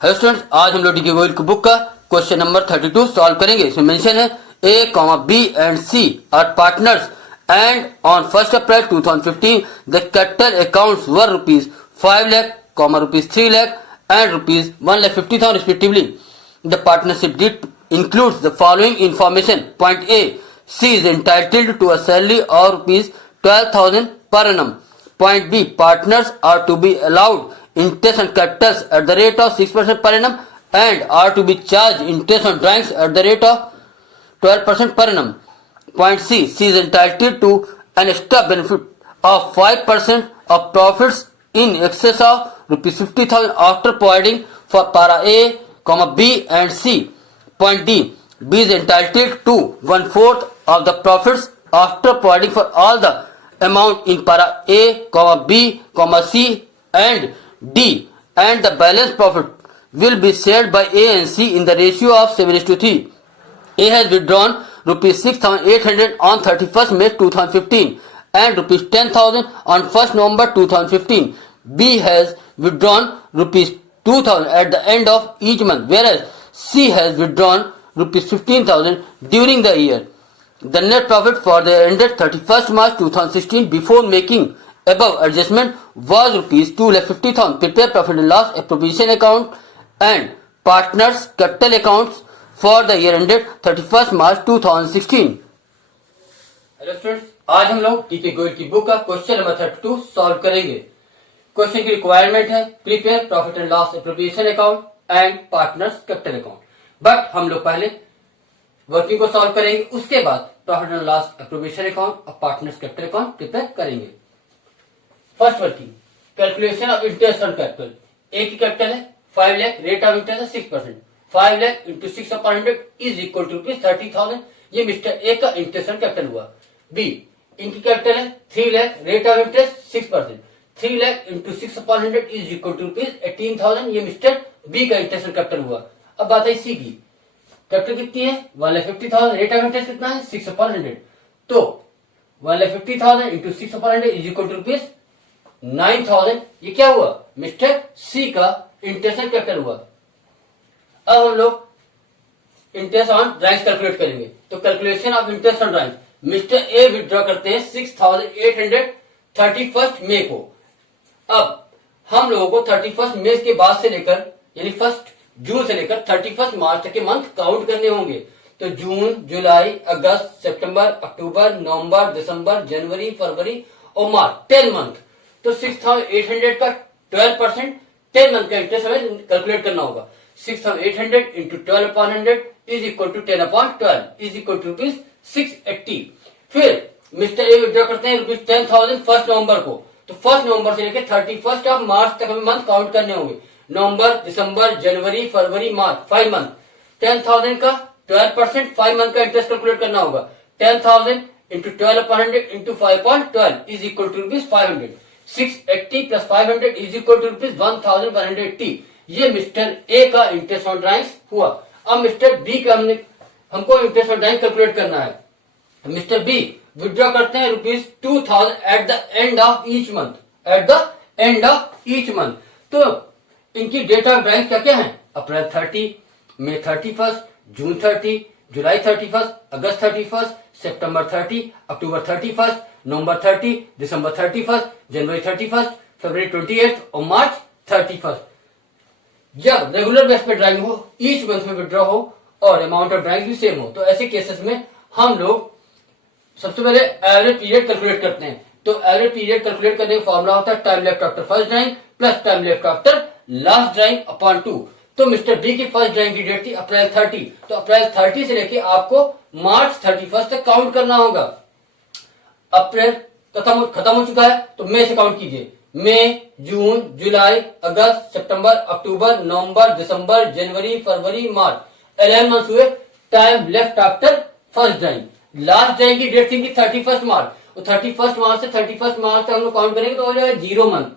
Hello students, आज हम लोग डी के गोयल की बुक का क्वेश्चन नंबर 32 सॉल्व करेंगे। इसमें मेंशन है A comma B and C are partners and on 1 April 2015 the capital accounts were ₹5 lakh, ₹3 lakh and ₹1,50,000 respectively. The partnership deed includes the following information. Point A, C is entitled to a salary of ₹12,000 per annum. Point B, partners are to be allowed interest on capitals at the rate of 6% per annum and are to be charged interest on drawings at the rate of 12% per annum. Point C is entitled to an extra benefit of 5% of profits in excess of ₹50,000 after providing for para A, B and C. Point D, B is entitled to 1/4 of the profits after providing for all the amount in para A, B, C and D, and the balance profit will be shared by A and C in the ratio of 7:3. A has withdrawn ₹6,800 on 31st May 2015 and ₹10,000 on 1st November 2015. B has withdrawn ₹2,000 at the end of each month, whereas C has withdrawn ₹15,000 during the year. The net profit for the ended 31st March 2016 before making above adjustment was ₹2,50,000. Prepare profit and loss appropriation account and partners capital accounts for the year ended 31st March 2016. Hello students, आज हम लोग D K Goyal की book का question number 32 solve करेंगे। Question की requirement है prepare profit and loss appropriation account and partners capital account. But हम लोग पहले वर्किंग को सॉल्व करेंगे, उसके बाद profit and loss appropriation account और पार्टनर्स कैपिटल अकाउंट प्रिपेयर करेंगे। First working, calculation of interest on capital. A की कैपिटल है 5 लाख, रेट ऑफ इंटरेस्ट है 6%। 5 lakh into 6/100 is equal to ₹30,000। ये मिस्टर ए का इंटरेस्ट ऑन कैपिटल हुआ। बी, इनकी capital है 3 lakh, rate of interest 6%। 3 lakh into 6/100 is equal to ₹18,000। ये मिस्टर बी का इंटरेस्ट ऑन कैपिटल हुआ। अब बात है सी की, कैपिटल कितनी है 1,50,000, रेट ऑफ इंटरेस्ट कितना है 6/100। तो 1,50,000 इंटू 6/100 इज इक्वल टू ₹9,000। ये क्या हुआ मिस्टर सी का इंटरेस्ट ऑन कैपिटल हुआ। अब हम लोग इंटरेस्ट ऑन ड्राइंग्स कैलकुलेट करेंगे। तो calculation of interest on drawings, mister A withdraw करते हैं 6,800 31st मई को। अब हम लोगों को 31st मई के बाद से लेकर यानी 1 जून से लेकर 31 मार्च तक के मंथ काउंट करने होंगे। तो जून, जुलाई, अगस्त, सितंबर, अक्टूबर, नवंबर, दिसंबर, जनवरी, फरवरी और मार्च 10 मंथ। तो 6,800 का 12% 10 मंथ का इंटरेस्ट हमें कैलकुलेट करना होगा। 6,800 into 12/100 is equal to 10/12 is equal to ₹680। फिर मिस्टर ए विड्रॉ करते हैं ₹10,000 1 नवंबर को। तो 1 नवंबर से लेकर 31 मार्च तक हमें मंथ काउंट करने होंगे। नवंबर, दिसंबर, जनवरी, फरवरी, मार्च 5 मंथ। 10,000 का 12% 5 मंथ का इंटरेस्ट कैलकुलेट करना होगा। 10,000 into 12/100 into 5/12 is equal to ₹500। 680 plus 500 is equal to ₹1,180। ये मिस्टर ए का इंटरेस्ट ऑन ड्राइंग्स हुआ। अब मिस्टर बी का हमको इंटरेस्ट ऑन ड्राइंग कैलकुलेट करना है। मिस्टर बी विड्रॉ करते हैं ₹2,000 at the end of each month. At the end of each month. तो इनकी डेट ऑफ ड्राइंग क्या क्या है? अप्रैल 30, मई 31, जून 30, जुलाई 31, अगस्त 31, सितंबर 30, अक्टूबर 31, नवंबर 30, दिसंबर 31, जनवरी 31, फरवरी 28 और मार्च 31। जब रेगुलर बेस पे ड्राइंग हो, ईच मंथ में विड्रॉ हो और अमाउंट ऑफ ड्राइंग भी सेम हो, तो ऐसे केसेस में हम लोग सबसे पहले एवरेज पीरियड कैलकुलेट करते हैं। तो एवरेज पीरियड कैलकुलेट करने का फॉर्मूला होता है time left after first drawing plus time left after last drawing upon 2। तो मिस्टर बी की फर्स्ट ड्राइंग की डेट थी अप्रैल 30। तो अप्रैल 30 से लेके आपको मार्च 31 तक काउंट करना होगा। अप्रैल खत्म हो चुका है तो मई से काउंट कीजिए। मई, जून, जुलाई, अगस्त, सितंबर, अक्टूबर, नवंबर, दिसंबर, जनवरी, फरवरी, मार्च 11 मंथ हुए time left after first drawing. Last drawing की डेट थी 31 मार्च। तो 31 मार्च से 31 मार्च तक हम लोग काउंट करेंगे तो हो जाएगा 0 month.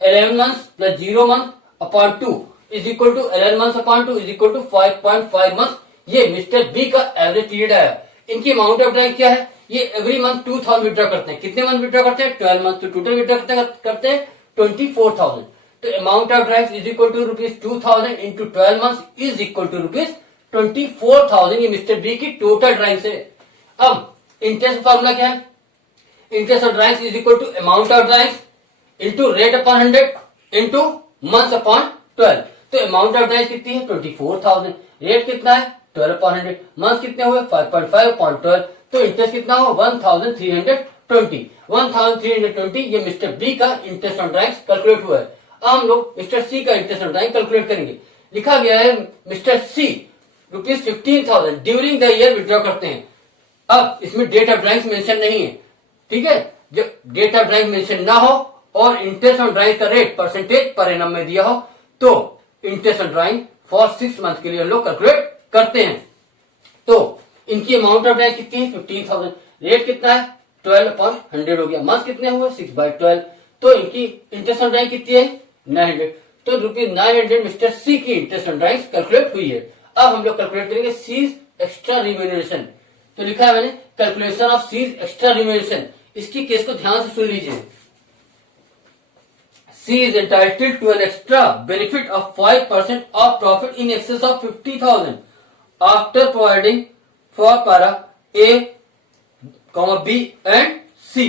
11 month plus 0 month upon 2 is equal to 11 month upon 2 is equal to 5.5 month. ये मिस्टर बी का एवरेज पीरियड आया। इनकी अमाउंट ऑफ ड्राइंग क्या है? ये एवरी मंथ 2,000 विड्रॉ करते हैं। कितने मंथ विड्रॉ करते हैं? 12 मंथ। तो टोटल विड्रॉ करते हैं 24,000। तो amount of drawings is equal to ₹2000 into 12 months is equal to ₹24,000। ये मिस्टर बी की टोटल ड्राइंग्स है। अब इंटरेस्ट फॉर्मूला क्या है? Interest of drawings is equal to amount of drawings into rate upon 100 into months upon 12। तो amount of drawings कितनी है? 24,000। Rate कितना है? 12 अपॉन 100। मंथ कितने हुए? 5.5 अपॉन 12। तो इंटरेस्ट कितना हो? 1320। 1320 ये मिस्टर बी का इंटरेस्ट ऑन ड्राइंग्स कैलकुलेट हुआ है। अब हम लोग मिस्टर सी का इंटरेस्ट ऑन ड्राइंग कैलकुलेट करेंगे। लिखा गया है mister C ₹15,000 during the year withdraw करते हैं। अब इसमें डेट ऑफ ड्राइंग्स मेंशन नहीं है, ठीक है। जब डेट ऑफ ड्राइंग मेंशन ना हो और इंटरेस्ट ऑन ड्राइंग का रेट परसेंटेज पर एनम में दिया हो तो interest on drawing for 6 month के लिए हम लोग कैलकुलेट करते हैं। तो इनकी अमाउंट ऑफ ड्राइंग कितनी है? 15,000। रेट कितना है? 12 अपॉन 100 हो गया। मंथ कितने हुए? 6/12। तो इनकी इंटरेस्ट ऑन ड्राइंग कितनी है? 900। तो ₹900 मिस्टर सी की इंटरेस्ट ऑन ड्राइंग कैलकुलेट हुई है। अब हम लोग कैलकुलेट करेंगे सीज एक्स्ट्रा रिम्यूनरेशन। तो लिखा है मैंने calculation of C's extra remuneration. इसकी केस को ध्यान से सुन लीजिए। C is entitled to an extra benefit of 5% of profit in excess of 50,000 after providing for para A, B and C.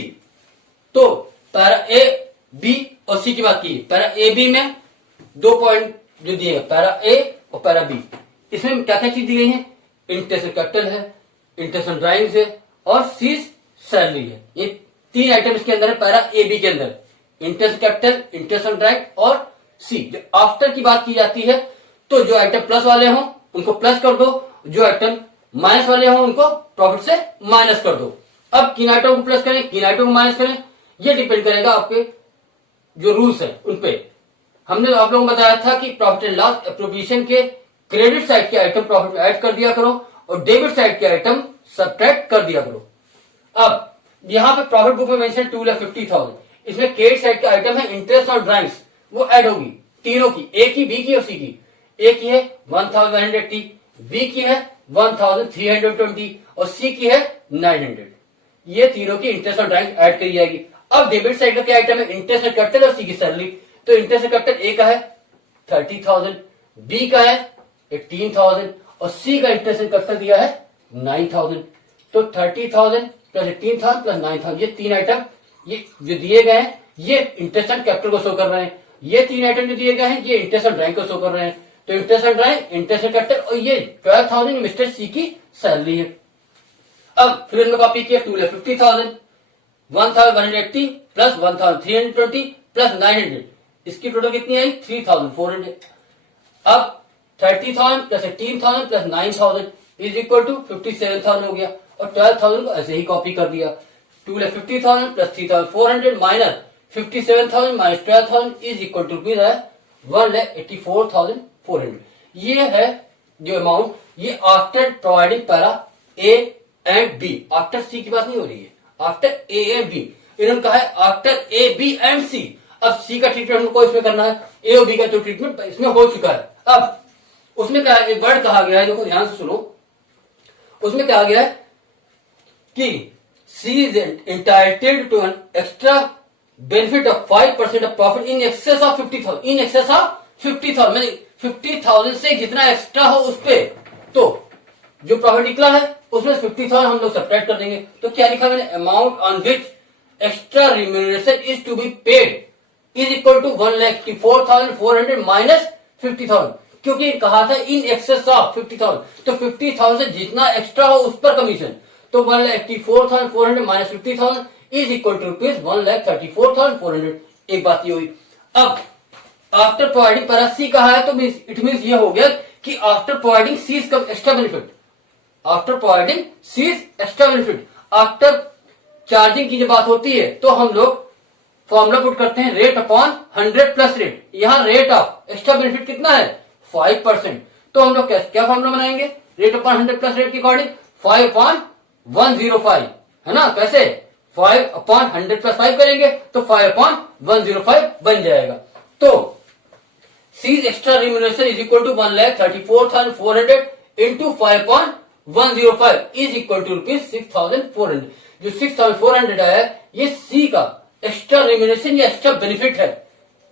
तो पैरा ए, बी और सी की बात की। पैरा ए बी में 2 पॉइंट जो दिए हैं, पैरा ए और पैरा बी। इसमें क्या क्या चीज दी गई है? इंटरेस्ट कैपिटल है, इंटरेस्ट ऑन ड्राइंग्स है और सीज सैलरी है। ये 3 आइटम इसके अंदर है पैरा ए बी के अंदर। Interest capital, interest on drawing और सी। जो आफ्टर की बात की जाती है तो जो आइटम प्लस वाले हों उनको प्लस कर दो, जो आइटम माइनस वाले हों उनको प्रॉफिट से माइनस कर दो। अब किन आइटम को प्लस करें, किन आइटम को माइनस करें, ये डिपेंड करेगा आपके जो रूल्स है उन पे। हमने आप लोगों को बताया था कि प्रॉफिट एंड लॉस एप्रोप्रिएशन के क्रेडिट साइड के आइटम प्रॉफिट में ऐड कर दिया करो और डेबिट साइड के आइटम सब्ट्रैक्ट कर दिया करो। अब यहां पे प्रॉफिट बुक में मेंशन 2,50,000। इसमें क्रेडिट साइड का आइटम है इंटरेस्ट ऑन ड्राइंग्स, वो ऐड होगी तीनों की, ए की, बी की और सी की। ए की है 1,180, बी की है 1,320 और सी की है 900। ये तीनों की इंटरेस्ट ऑन ड्राइंग ऐड करी जाएगी। अब डेबिट साइड का क्या आइटम है? इंटरेस्ट ऑन कैपिटल और सी की सैलरी। तो इंटरेस्ट ऑन कैपिटल ए का है 30,000, बी का है 18,000 और सी का इंटरेस्ट ऑन कैपिटल दिया है 9,000। तो 30,000 प्लस 18,000 प्लस 9,000 ये 3 आइटम ये जो दिए गए हैं ये इंटरेस्ट ऑन कैपिटल को शो कर रहे हैं। ये 3 आइटम जो दिए गए हैं ये इंटरेस्ट ऑन ड्राइंग को शो कर रहे हैं। तो interest on drawing, interest on capital और ये 12,000 मिस्टर सी की सैलरी है। अब फिर इनको कॉपी किया 2,50,000, 1,180 प्लस 1,320 प्लस 900, इसकी टोटल कितनी आई? 3,400। अब 30,000 plus 18,000 plus 9,000 is equal to 57,000 हो गया और 12,000 को ऐसे ही कॉपी कर दिया। 2,50,000 plus 3,400 minus 57,000 minus 12,000 is equal to 1,84,400। ये है जो अमाउंट, ये after providing para A and B. After C की बात नहीं हो रही है, आफ्टर ए एंड बी। इन्होंने कहा है आफ्टर ए बी एंड सी। अब सी का ट्रीटमेंट हमको इसमें करना है, ए और बी का जो ट्रीटमेंट इसमें हो चुका है। अब उसमें क्या एक वर्ड कहा गया है, देखो ध्यान से सुनो। उसमें कहा गया है कि C is entitled to an extra benefit of 5% of profit in excess of 50,000। In excess of 50,000 मैंने 50,000 से जितना एक्स्ट्रा हो उस पे, तो जो प्रॉफिट निकला है उसमें 50,000 हम लोग सब्ट्रैक्ट कर देंगे। तो क्या लिखा मैंने? Amount on which extra remuneration is to be paid is equal to 1,84,400 minus 50,000। क्योंकि कहा था इन एक्सेस ऑफ 50,000, तो 50,000 जितना एक्स्ट्रा हो उस पर कमीशन। तो 1,84,400 माइनस 50,000 इज इक्वल टू ₹1,34,400। एक बात ये हुई। अब आफ्टर प्रोवाइडिंग पैरा सी कहा है तो इट मीन ये हो गया कि आफ्टर प्रोवाइडिंग सीज का extra benefit, after providing C's extra benefit, after charging की जो बात होती है तो हम लोग फॉर्मूला पुट करते हैं रेट अपॉन 100 प्लस रेट। यहां रेट ऑफ एक्स्ट्रा बेनिफिट कितना है? 5%। तो हम लोग क्या फॉर्मूला बनाएंगे? रेट अपॉन 100 प्लस रेट के अकॉर्डिंग 5/105 है ना। कैसे? 5/100 प्लस 5 करेंगे तो 5/105 बन जाएगा। तो C's extra remuneration is equal to 1,34,400 into 5/105 is equal to ₹6,400। जो 6,400 आया ये सी का एक्स्ट्रा रिम्यूनरेशन या एक्स्ट्रा बेनिफिट है,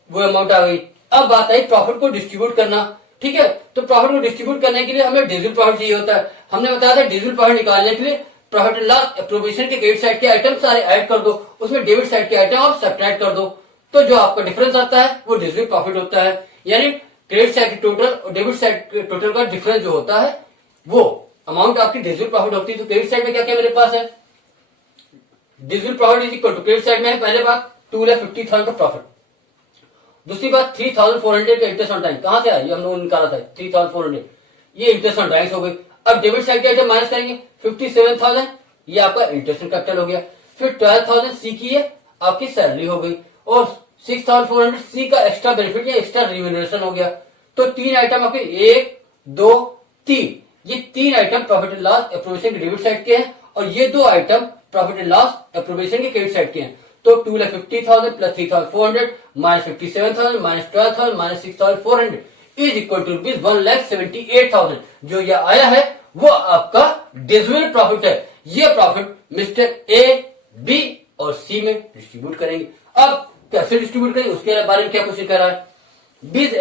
वो अमाउंट आ गई। अब बात आई प्रॉफिट को डिस्ट्रीब्यूट करना। ठीक है, तो प्रॉफिट को डिस्ट्रीब्यूट करने के लिए हमें डिविजिबल प्रॉफिट चाहिए होता है। हमने बताया था डिविजिबल प्रॉफिट निकालने के लिए प्रॉफिट एंड लॉस एप्रोप्रिएशन के क्रेडिट साइड के आइटम सारे ऐड कर दो, उसमें डेबिट साइड के आइटम आप सब्ट्रैक्ट कर दो, तो जो आपका डिफरेंस आता है वो डिविजिबल प्रॉफिट होता है। यानी क्रेडिट साइड के टोटल और डेबिट साइड के टोटल का डिफरेंस जो होता है वो अमाउंट आपकी डिविजिबल प्रॉफिट होती है। तो क्रेडिट साइड में क्या क्या मेरे पास है, divisible profit is equal to credit side में है पहले बात 2,50,000 का प्रॉफिट, दूसरी बात 3,400 का इंटरेस्ट ऑन टाइम। कहां से आया, ये हम लोगों ने निकाला था 3,400, ये इंटरेस्ट ऑन टाइम हो गई। अब डेबिट साइड के आइटम माइनस करेंगे 57,000, ये आपका इंटरेस्ट एंड कैपिटल हो गया। फिर 12,000 सी की है आपकी सैलरी हो गई, और 6,400 सी का एक्स्ट्रा बेनिफिट या एक्स्ट्रा रिम्यूनरेशन हो गया। तो तीन आइटम आपके 1, 2, 3, ये तीन item profit and loss appropriation के डेबिट साइड के हैं, और ये दो item profit and loss appropriation के क्रेडिट साइड के हैं। तो 2,50,000 plus 3,400 minus 57,000 minus 12,000 minus 6,400 is equal to rupees 1,78,000। जो ये आया है वो आपका डिविजिबल प्रॉफिट है। ये प्रॉफिट मिस्टर ए, बी और सी में डिस्ट्रीब्यूट करेंगे। अब कैसे डिस्ट्रीब्यूट करेंगे उसके बारे में क्या क्वेश्चन कर रहा है, B is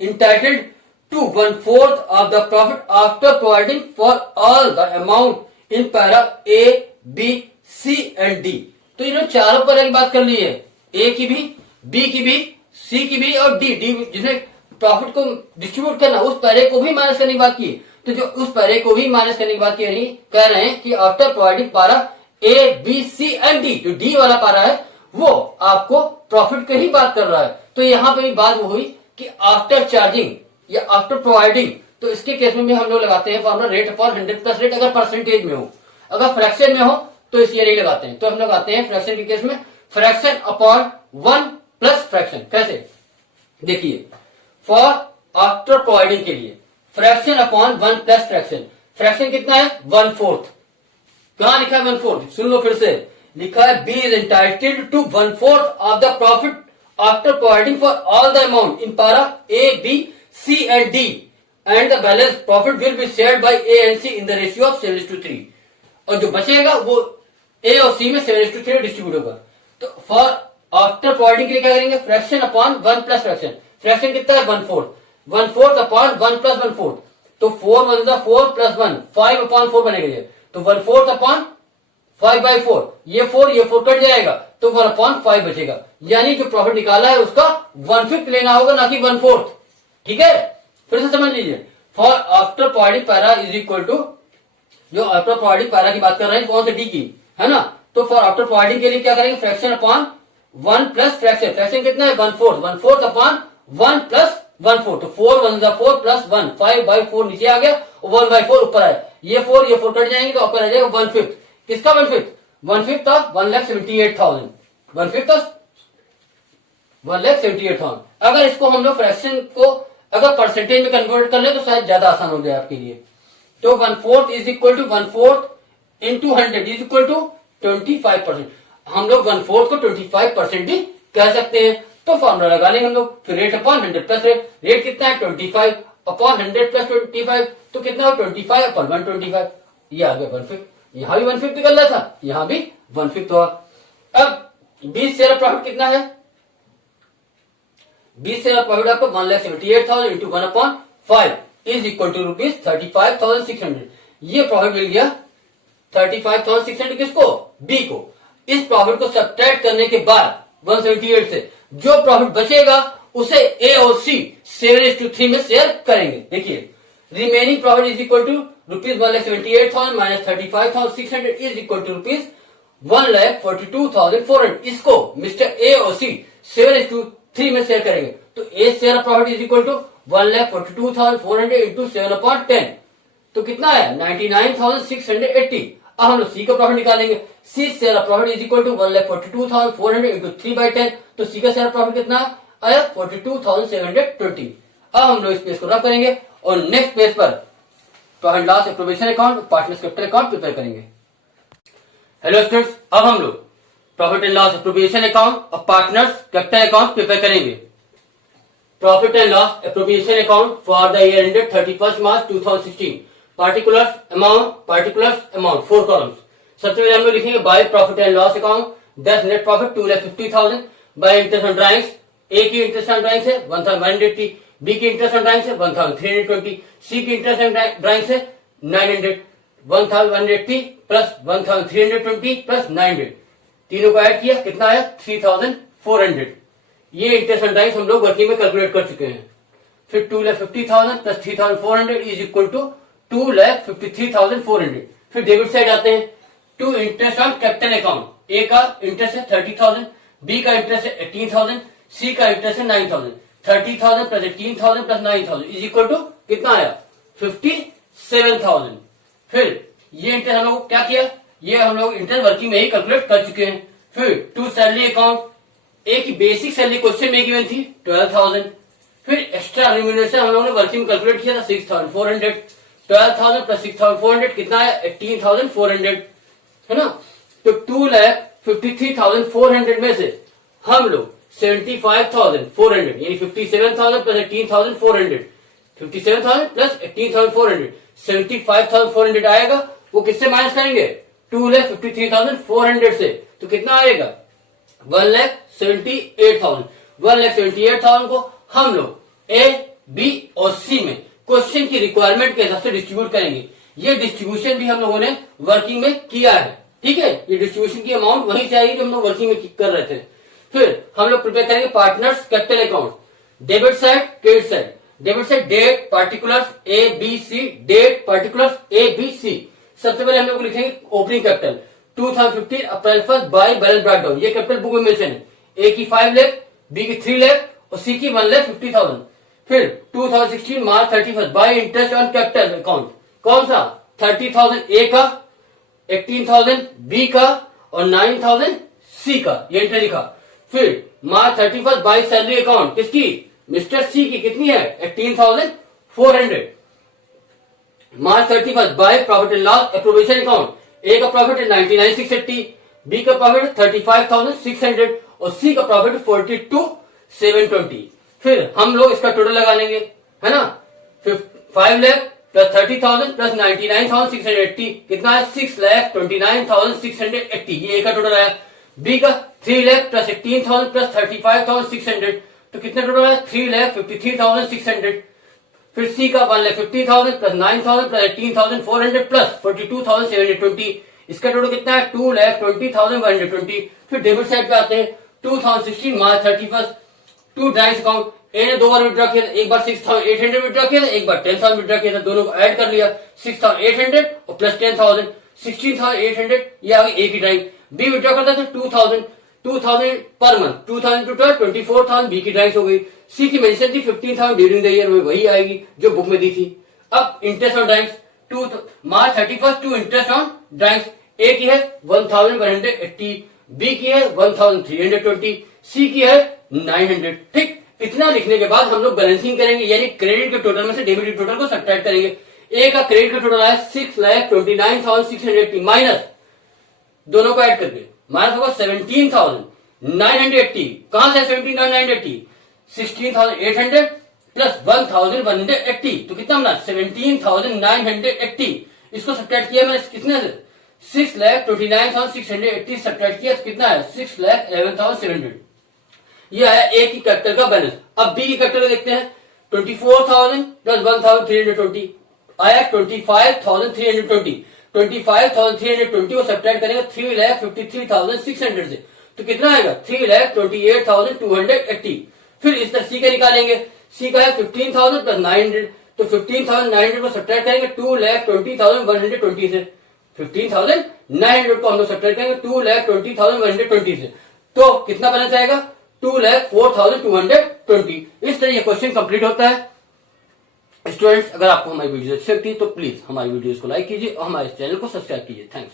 entitled to 1/4 of the profit after providing for all the amount in para A, B, C and D. तो इन्होंने चारों पर एक बात कर ली है, ए की भी, बी की भी, सी की भी और डी जिसने प्रॉफिट को डिस्ट्रीब्यूट करना उस पैरे को भी माइनस करने की बात की। तो जो उस पैरे को भी माइनस करने की बात कह रहे हैं कि आफ्टर प्रोवाइडिंग पारा A, B, C and D, जो डी वाला पारा है वो आपको प्रॉफिट की ही बात कर रहा है। तो यहां पे भी बात वो हुई कि आफ्टर चार्जिंग या आफ्टर प्रोवाइडिंग, तो इसके केस में भी हम लोग लगाते हैं formula rate upon 100 plus rate, अगर परसेंटेज में हो। अगर फ्रैक्शन में हो तो इस ये नहीं लगाते हैं, तो हम लगाते हैं फ्रैक्शन के केस में फ्रैक्शन अपॉन 1 प्लस फ्रैक्शन। कैसे, देखिए फॉर आफ्टर प्रोवाइडिंग के लिए fraction upon 1 plus fraction. Fraction कितना है 1/4, कहां लिखा है 1/4, सुन लो फिर से, लिखा है B is entitled to 1/4 of the profit after providing for all the amount in para A, B, C and D and the balance profit will be shared by A and C in the ratio of 7:3, और जो बचेगा वो ए और सी में 7:3 distribute होगा। तो for after providing के लिए क्या करेंगे, fraction upon 1 plus fraction. Fraction कितना है 1/4 अपॉन 1 प्लस 1/4, तो 4 1 4 प्लस 1 5 अपॉन 4 बनेगा ये, तो 1/4 अपॉन 5/4, ये 4 कट जाएगा तो 1 अपॉन 5 बचेगा। यानी जो प्रॉफिट निकाला है उसका 1/5 लेना होगा, ना कि 1/4। ठीक है, फिर से समझ लीजिए, for after providing para is equal to, जो आफ्टर प्रोवाइडिंग पैरा की बात कर रहे हैं कौन से, डी की, है ना। तो फॉर आफ्टर प्रोवाइडिंग के लिए क्या करेंगे, fraction upon 1 plus fraction. Fraction कितना है 1/4 अपॉन 1 प्लस 1/4, तो 4 1 4 प्लस 1 5/4 नीचे आ गया और 1/4 ऊपर आया, ये 4 कट जाएंगे तो ऊपर आ जाएगा 1/5। किसका 1/5, 1/5 ऑफ 1,78,000, 1/5 ऑफ 1,78,000। अगर इसको हम लोग फ्रैक्शन को अगर परसेंटेज में कन्वर्ट कर ले तो शायद ज्यादा आसान हो जाए आपके लिए। तो 1/4 is equal to 1/4 into 100 is equal to 25%। हम लोग 1/4 को 25% भी कह सकते हैं। तो फॉर्मूला लगा लेंगे हम लोग, फिर rate upon 100 plus rate, rate कितना है 25 अपॉन 100 प्लस 25, तो कितना हो 25 अपॉन 125, ये आ गया 1/5। यहां भी 1/5 निकल रहा था, यहां भी 1/5 हुआ। अब 20 शेयर प्रॉफिट कितना है, 20 शेयर प्रॉफिट आपको 1,78,000 into 1/5 is equal to rupees 35,600। ये प्रॉफिट मिल गया 35,600 किसको, बी को। इस प्रॉफिट को सब्ट्रैक्ट करने के बाद 178 से जो प्रॉफिट बचेगा उसे ए और सी 7:3 में शेयर करेंगे। देखिए remaining profit is equal to rupees 1,78,000 minus 35,600 is equal to rupees 1,42,400। इसको मिस्टर ए और सी 7:3 में शेयर करेंगे। तो A share profit is equal to 1,42,400 into 7/10, तो कितना है 99,680। अब हम लोग सी का प्रॉफिट निकालेंगे। C share profit is equal to 1,42,400 into 3/10, तो सी का शेयर प्रॉफिट कितना आया 42,720। अब हम लोग इस पेज को रख करेंगे और नेक्स्ट पेज पर profit loss appropriation account, partners capital account prepare करेंगे। हेलो स्टूडेंट्स, अब हम लोग profit and loss appropriation account और पार्टनर्स कैपिटल अकाउंट प्रिपेयर करेंगे। Profit and loss appropriation account for the year ended 31 March 2016। Particulars amount 4 columns. सबसे पहले हम लोग लिखेंगे by profit and loss account, 10 net profit 2,50,000, by interest on drawings A की interest on drawing है 1180, B की interest on drawing है 1320, सी की इंटरेस्ट ऑन ड्राइंग है 900, 1180 प्लस 1320 प्लस 900, तीनों को ऐड किया कितना आया 3400। ये इंटरेस्ट ऑन ड्राइंग हम लोग वर्किंग में कैलकुलेट कर चुके हैं। फिर 2,50,000 प्लस 3,400 इज इक्वल टू 2,53,400। फिर डेबिट साइड आते हैं, to interest on capital account, A का इंटरेस्ट है 30,000, बी का इंटरेस्ट है 18,000, सी का इंटरेस्ट है 9,000। 30,000 plus 18,000 plus 9,000 is equal to कितना आया 57,000। फिर ये इंटरेस्ट हम लोग क्या किया, ये हम लोग इंटरेस्ट वर्किंग में ही कैलकुलेट कर चुके हैं। फिर टू सैलरी अकाउंट, ए की बेसिक सैलरी क्वेश्चन में गिवन थी 12,000। फिर एक्स्ट्रा रिम्यूनरेशन हम लोगों ने वर्किंग में कैलकुलेट किया था 6,400। 12,000 प्लस 6,400 कितना है 18,400, है ना। तो 2,53,400 में से हम लोग 75,400 यानी 57,000 प्लस 18,400, 57,000 प्लस 18,400 75,400 आएगा। वो किससे माइनस करेंगे 2,53,400 से, तो कितना आएगा 1,78,000। 1,78,000 को हम लोग ए, बी और सी में क्वेश्चन की रिक्वायरमेंट के हिसाब से डिस्ट्रीब्यूट करेंगे। ये डिस्ट्रीब्यूशन भी हम लोगों ने वर्किंग में किया है, ठीक है। ये डिस्ट्रीब्यूशन की अमाउंट वहीं से आएगी जो हम लोग वर्किंग में कर रहे थे। फिर हम लोग प्रिपेयर करेंगे partners capital account, debit side credit side. Debit side date particulars A B C, date particulars A B C. सबसे पहले हम लोग लिखेंगे opening capital 2015 April 1 by balance brought down, ये कैपिटल बुक में मेंशन है। ए की 5 लाख, बी की 3 लाख और सी की 1,50,000। फिर 2016 मार्च 31 bye interest on capital account, कौन सा 30,000 ए का, 18,000 बी का और 9,000 सी का, ये एंट्री लिखा। फिर मार्च 31 बाय सैलरी अकाउंट किसकी, मिस्टर सी की, कितनी है 18,400। March 31 by profit and loss appropriation account, A का प्रॉफिट है 99,680, बी का प्रॉफिट 35,600 और सी का प्रॉफिट 42,720। फिर हम लोग इसका टोटल लगा लेंगे, है ना। 5 लाख प्लस 30,000 प्लस 99,680 कितना है 6,29,680, ये ए का टोटल आया। बी का 3 लाख प्लस 18,000 प्लस 35,600 तो कितना टोटल आया 3,53,600। फिर सी का 1,50,000 प्लस 9,000 प्लस 18,400 प्लस 42,720, इसका टोटल कितना है 2,20,120। फिर डेबिट साइड पे आते हैं 2016 मार्च 31 टू ड्राइंग्स अकाउंट, ए ने 2 बार विड्रॉ किया था, एक बार 6,800 विड्रॉ किया था, एक बार 10,000 विड्रॉ किया था, दोनों को ऐड कर लिया 6,800 और प्लस 10,000 16,800, ये आ गई ए की ड्राइंग। बी विड्रॉ करता था 2,000 पर मंथ, 2,000 टू 12 24,000 बी की ड्राइंग्स हो गई। सी की मेंशन थी 15,000 ड्यूरिंग द ईयर, वही आएगी जो बुक में दी थी। अब interest on drawings March 31 to interest on drawings, A की है 1,180, बी की है 1,320, सी की है 900। ठीक, इतना लिखने के बाद हम लोग बैलेंसिंग करेंगे, यानी क्रेडिट के टोटल में से डेबिट के टोटल को सब्ट्रैक्ट करेंगे। ए का क्रेडिट का टोटल आया 6,29,680 माइनस दोनों को ऐड करके माइनस होगा 17,980। कहां से 17,980, 16,800 प्लस 1,180 तो कितना बना 17,980। इसको सब्ट्रैक्ट किया मैंने कितने से 6,29,680 सब्ट्रैक्ट किया तो कितना है 6,11,700। ये आया ए की कैपिटल का बैलेंस। अब बी की कैपिटल देखते हैं 24,000 प्लस 1,320 आया 25,320। 25,320 को सब्ट्रैक्ट करेंगे 3,53,600 से तो कितना आएगा 3,28,280। फिर इस तरह सी का निकालेंगे, सी का है 15,000 प्लस 900 तो 15,900 को सब्ट्रैक्ट करेंगे 2,20,120 से। 15,900 को हम लोग सब्ट्रैक्ट करेंगे 2,20,120 से तो कितना बैलेंस आएगा 2,04,220। इस तरह ये क्वेश्चन कंप्लीट होता है। स्टूडेंट्स, अगर आपको हमारी वीडियो अच्छी लगती है तो प्लीज हमारी वीडियोस को लाइक कीजिए और हमारे चैनल को सब्सक्राइब कीजिए। थैंक्स।